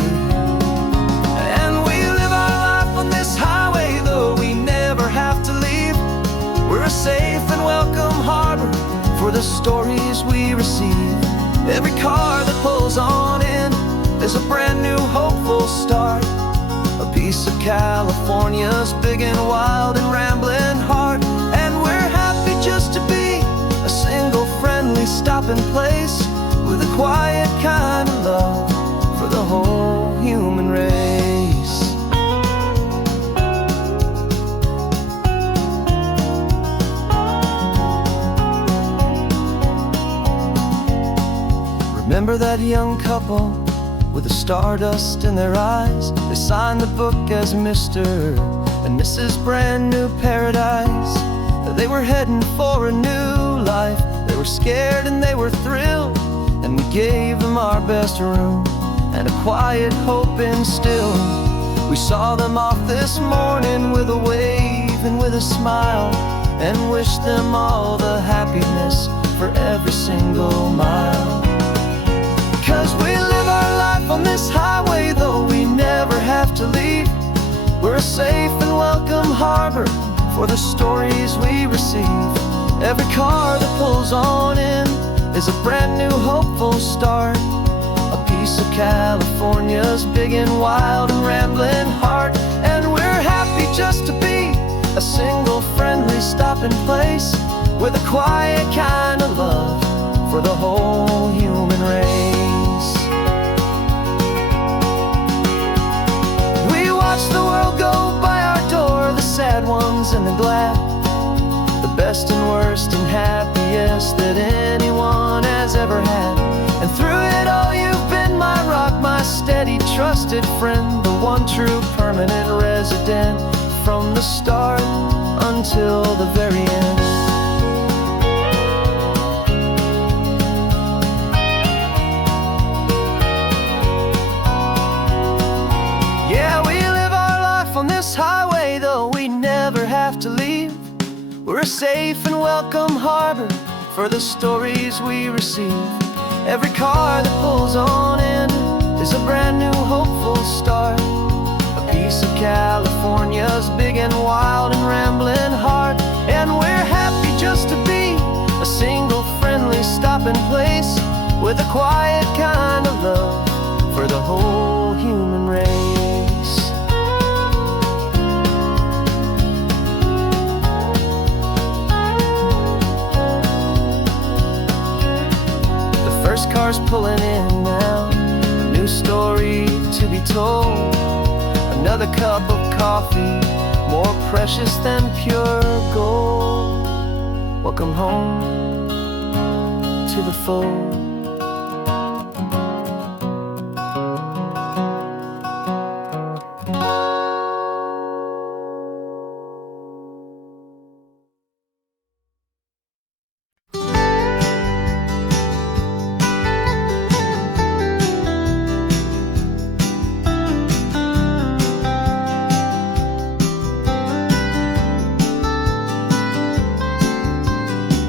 And we live our life on this highway, though we never have to leave. We're a safe and welcome harbor for the stories we receive. Every car that pulls on in is a brand new hopeful start, a piece of California's big and wild and rambling heart. And we're happy just to be a single friendly stopping place, with a quiet kind of love for the whole human race. Remember that young couple with the stardust in their eyes? They signed the book as Mr. and Mrs. Brand New Paradise. They were heading for a new life. They were scared and they were thrilled, and we gave them our best room and a quiet hope instilled. We saw them off this morning with a wave and with a smile, and wished them all the happiness for every single mile. 'Cause we live our life on this highway, though we never have to leave. We're a safe and welcome harbor for the stories we receive. Every car that pulls on in is a brand new hopeful start, a piece of California's big and wild and rambling heart. And we're happy just to be a single friendly stopping place, with a quiet kind of love for the whole human race. We watch the world go by our door, the sad ones and the glad. best and worst and happiest that anyone has ever had. And through it all you've been my rock, my steady, trusted friend, the one true permanent resident, from the start until the very end. Yeah, we live our life on this highway, though we never have to leave. We're a safe and welcome harbor for the stories we receive. Every car that pulls on in is a brand new hopeful start, a piece of California's big and wild and rambling heart. And we're happy just to be a single friendly stopping place, with a quiet kind of love for the whole human race. First car's pulling in now, a new story to be told. Another cup of coffee, more precious than pure gold. Welcome home to the fold.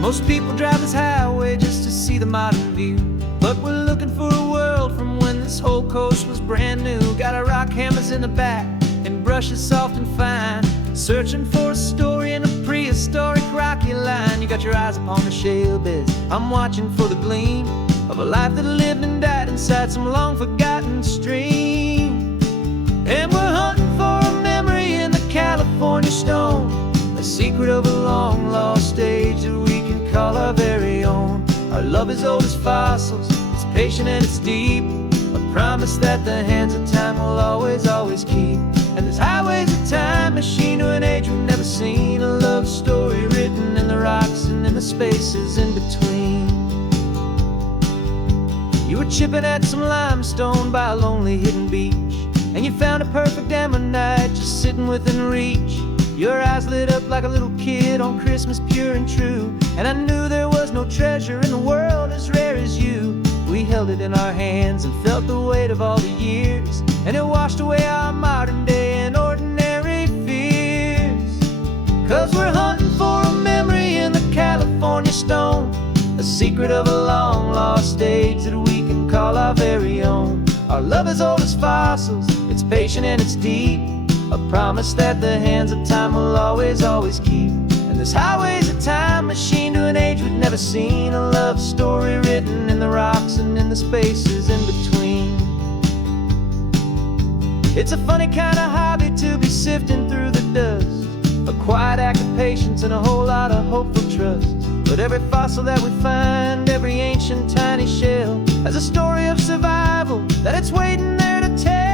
Most people drive this highway just to see the modern view, but we're looking for a world from when this whole coast was brand new. Got our rock hammers in the back and brushes soft and fine, searching for a story in a prehistoric rocky line. You got your eyes upon the shale beds, I'm watching for the gleam of a life that lived and died inside some long forgotten stream. And we're hunting for a memory in the California stone, a secret of a long lost age that we can call our very own. Our love is old as fossils, it's patient and it's deep, a promise that the hands of time will always, always keep. And this highway's a time machine to an age we've never seen, a love story written in the rocks and in the spaces in between. You were chipping at some limestone by a lonely hidden beach, and you found a perfect ammonite just sitting within reach. Your eyes lit up like a little kid on Christmas, pure and true, and I knew there was no treasure in the world as rare as you. We held it in our hands and felt the weight of all the years, and it washed away our modern day and ordinary fears. 'Cause we're hunting for a memory in the California stone, a secret of a long lost age that we can call our very own. Our love is old as fossils, it's patient and it's deep, a promise that the hands of time will always, always keep. And this highway's a time machine to an age we've never seen, a love story written in the rocks and in the spaces in between. It's a funny kind of hobby to be sifting through the dust, a quiet act of patience and a whole lot of hopeful trust. But every fossil that we find, every ancient tiny shell, has a story of survival that it's waiting there to tell.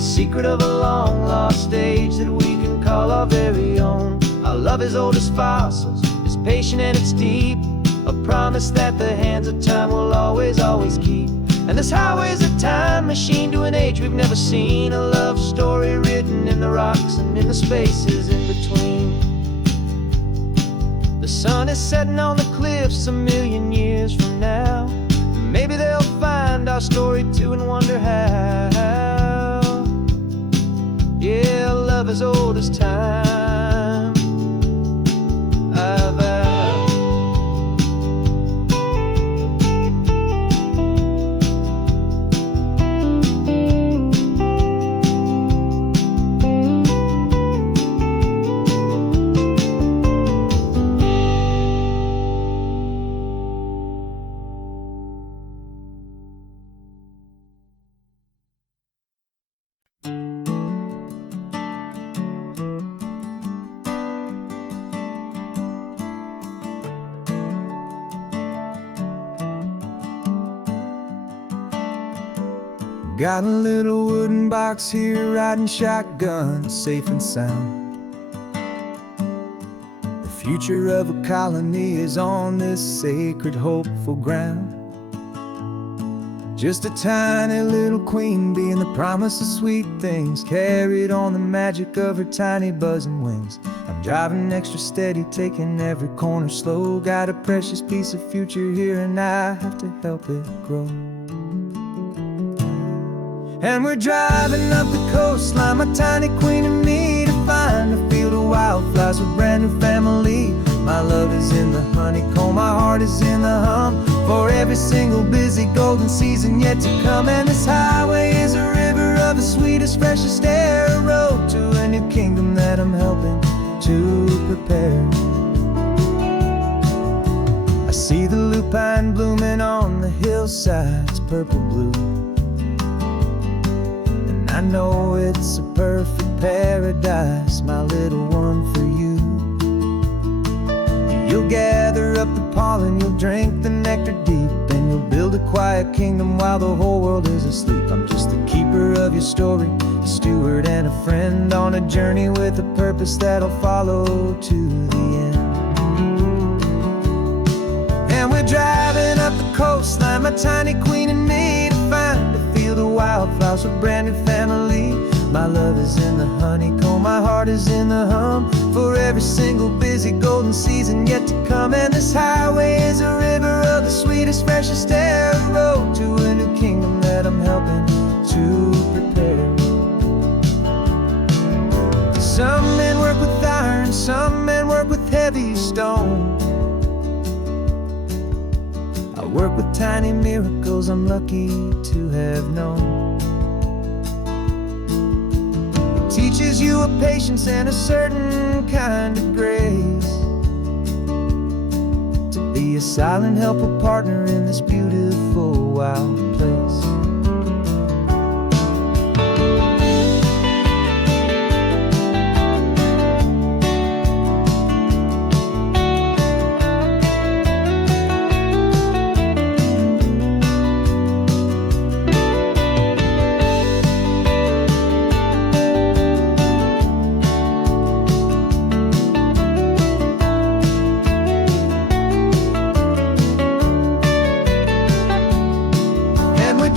Secret of a long lost age that we can call our very own. Our love is old as fossils, it's patient and it's deep, a promise that the hands of time will always, always keep. And this highway's a time machine to an age we've never seen, a love story written in the rocks and in the spaces in between. The sun is setting on the cliffs a million years from now, maybe they'll find our story too and wonder how. Yeah, love as old as time, I vow. Got a little wooden box here, riding shotgun, safe and sound. The future of a colony is on this sacred, hopeful ground. Just a tiny little queen bee and the promise of sweet things, carried on the magic of her tiny buzzing wings. I'm driving extra steady, taking every corner slow. Got a precious piece of future here and I have to help it grow. And we're driving up the coastline, my tiny queen and me, to find a field of wildflowers with a brand new family. My love is in the honeycomb, my heart is in the hum, for every single busy golden season yet to come. And this highway is a river of the sweetest, freshest air, a road to a new kingdom that I'm helping to prepare. I see the lupine blooming on the hillsides, purple blue, and I know it's a perfect paradise, my little one, for you. You'll gather up the pollen, you'll drink the nectar deep, and you'll build a quiet kingdom while the whole world is asleep. I'm just the keeper of your story, a steward and a friend, on a journey with a purpose that'll follow to the end. And we're driving up the coastline, my tiny queen and me, to find a field of wildflowers with a brand new family. My love is in the honeycomb, my heart is in the hum, for every single busy golden season yet to come. And this highway is a river of the sweetest, freshest air, a road to a new kingdom that I'm helping to prepare. Some men work with iron, some men work with heavy stone. I work with tiny miracles I'm lucky to have known. Teaches you a patience and a certain kind of grace, to be a silent helper partner in this beautiful wild place.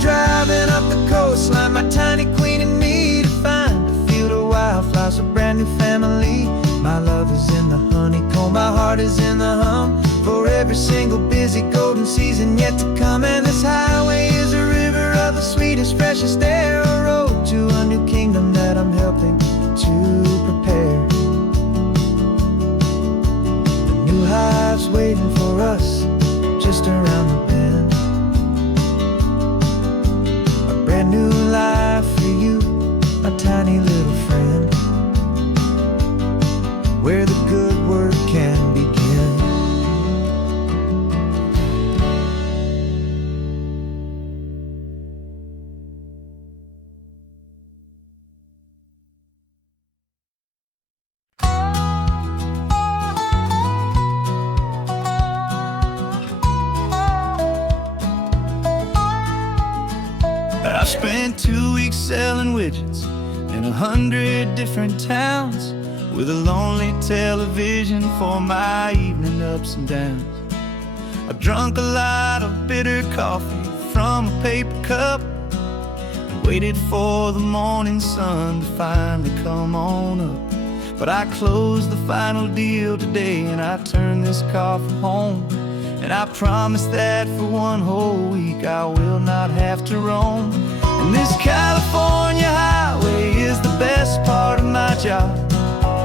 Driving up the coastline, my tiny queen and me, to find a field of wildflowers, a brand new family. My love is in the honeycomb, my heart is in the hum, for every single busy golden season yet to come. And this highway is a river of the sweetest, freshest air, a road to a new kingdom that I'm helping to prepare. The new hive's waiting for us just around the bend. Brand new life for you, my tiny little friend, where the good work can begin. I spent 2 weeks selling widgets in 100 different towns, with a lonely television for my evening ups and downs. I drunk a lot of bitter coffee from a paper cup, and waited for the morning sun to finally come on up. But I closed the final deal today, and I turned this car from home. And I promise that for one whole week I will not have to roam. And this California highway is the best part of my job.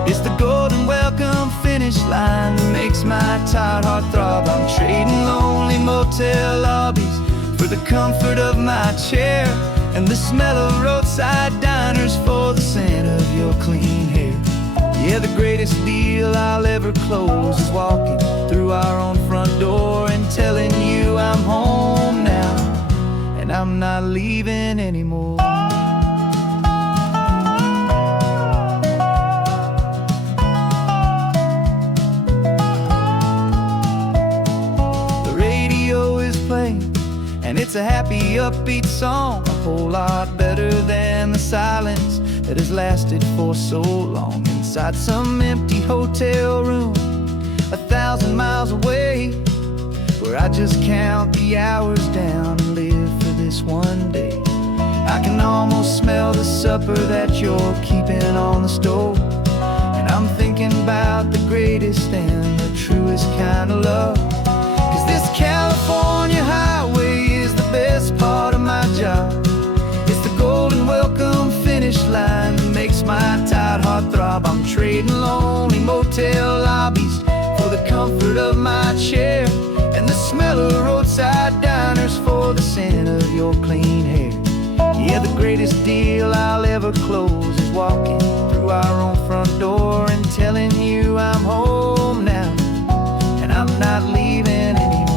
It's the golden welcome finish line that makes my tired heart throb. I'm trading lonely motel lobbies for the comfort of my chair, and the smell of roadside diners for the scent of your clean hair. Yeah, the greatest deal I'll ever close is walking through our own front door and telling you I'm home now, and I'm not leaving anymore. The radio is playing, and it It's a happy, upbeat song, a whole lot better than the silence that has lasted for so long. Inside some empty hotel room 1,000 miles away, where I just count the hours down and live for this one day. I can almost smell the supper that you're keeping on the stove, and I'm thinking about the greatest and the truest kind of love. 'Cause this California highway is the best part of my job. It's the golden welcome finish line that makes my tired heart throb. I'm trading lonely motel lobbies for the comfort of my chair, and the smell of roadside diners for the scent of your clean hair. Yeah, the greatest deal I'll ever close is walking through our own front door and telling you I'm home now, and I'm not leaving anymore.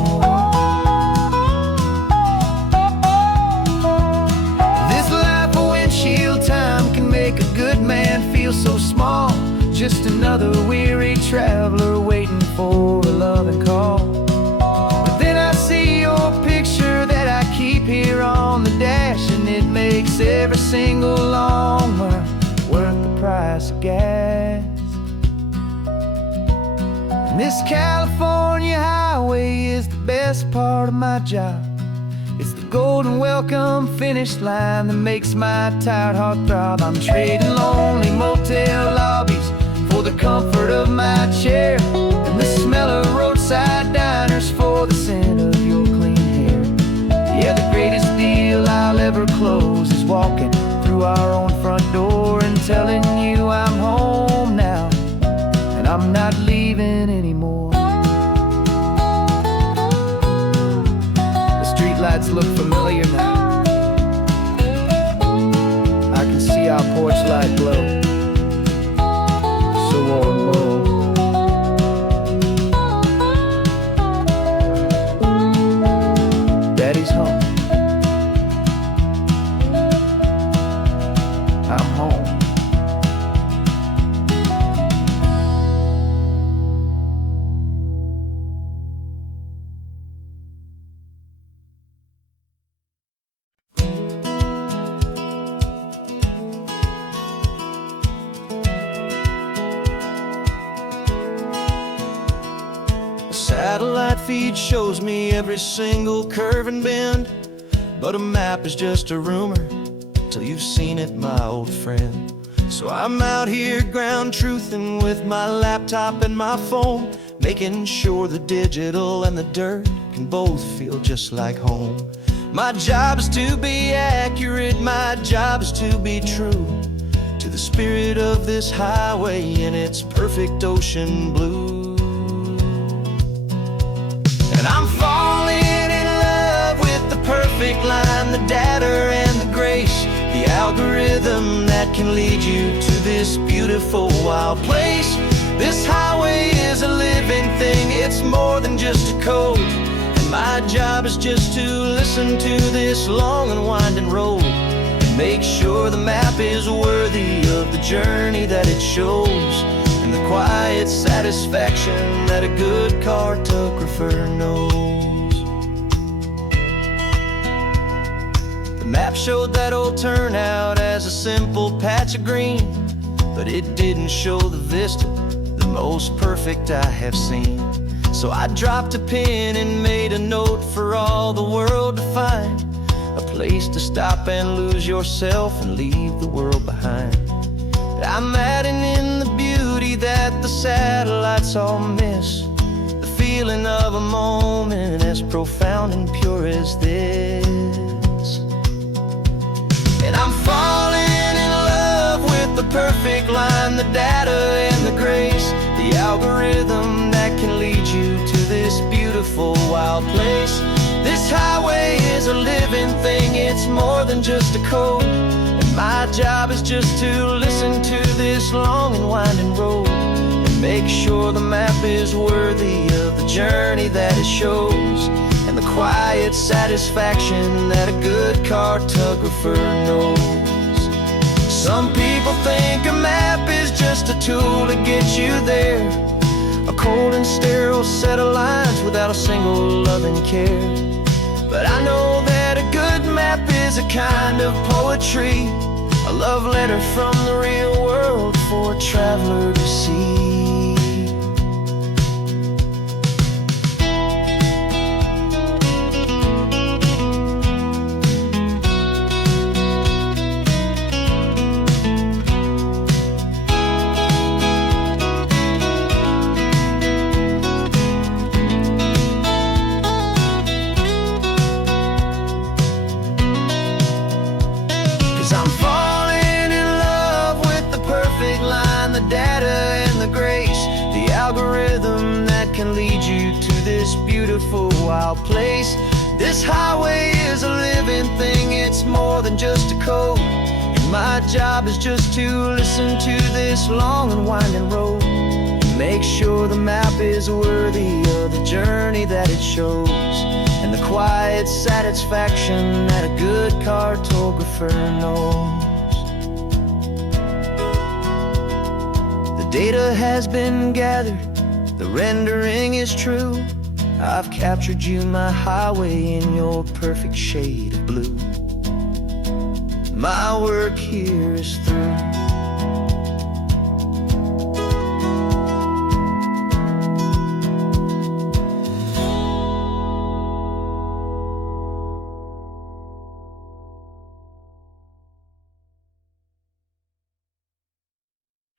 This life of windshield time can make a good man feel so small, just another weary traveler waiting for a loving call. But then I see your picture that I keep here on the dash, and it makes every single long mile worth the price of gas. And this California highway is the best part of my job. It's the golden welcome finish line that makes my tired heart throb. I'm trading lonely motel lobbies for the comfort of my chair, and the smell of roadside diners for the scent of your clean hair. Yeah, the greatest deal I'll ever close is walking through our own front door and telling you I'm home now, and I'm not leaving anymore. The streetlights look familiar now. I can see our porch light glow, so warm, low. Daddy's home. I'm home. Satellite feed shows me every single curve and bend, but a map is just a rumor till you've seen it, my old friend. So I'm out here ground truthing with my laptop and my phone, making sure the digital and the dirt can both feel just like home. My job is to be accurate, my job is to be true to the spirit of this highway in its perfect ocean blue. And I'm falling in love with the perfect line, the data and the grace, the algorithm that can lead you to this beautiful wild place. This highway is a living thing, it's more than just a code, and my job is just to listen to this long and winding road and make sure the map is worthy of the journey that it shows, and the quiet satisfaction that a good cartographer knows. The map showed that old turnout as a simple patch of green, but it didn't show the vista, the most perfect I have seen. So I dropped a pin and made a note for all the world to find, a place to stop and lose yourself and leave the world behind. I'm adding in the beauty that the satellites all miss, the feeling of a moment as profound and pure as this. And I'm falling in love with the perfect line, the data and the grace, the algorithm that can lead you to this beautiful wild place. This highway is a living thing, it's more than just a code, and my job is just to listen to this long and winding road and make sure the map is worthy of the journey that it shows, and the quiet satisfaction that a good cartographer knows. Some people think a map is just a tool to get you there, a cold and sterile set of lines without a single loving care. But I know that is a kind of poetry, a love letter from the real world for a traveler to see. 'Cause I'm falling in love with the perfect line, the data and the grace, the algorithm that can lead you to this beautiful wild place. This highway is a living thing, it's more than just a code. And my job is just to listen to this long and winding road, and make sure the map is worthy of the journey that it shows, and the quiet satisfaction that a good cartographer knows. The data has been gathered, the rendering is true. I've captured you, my highway, in your perfect shade of blue. My work here is through.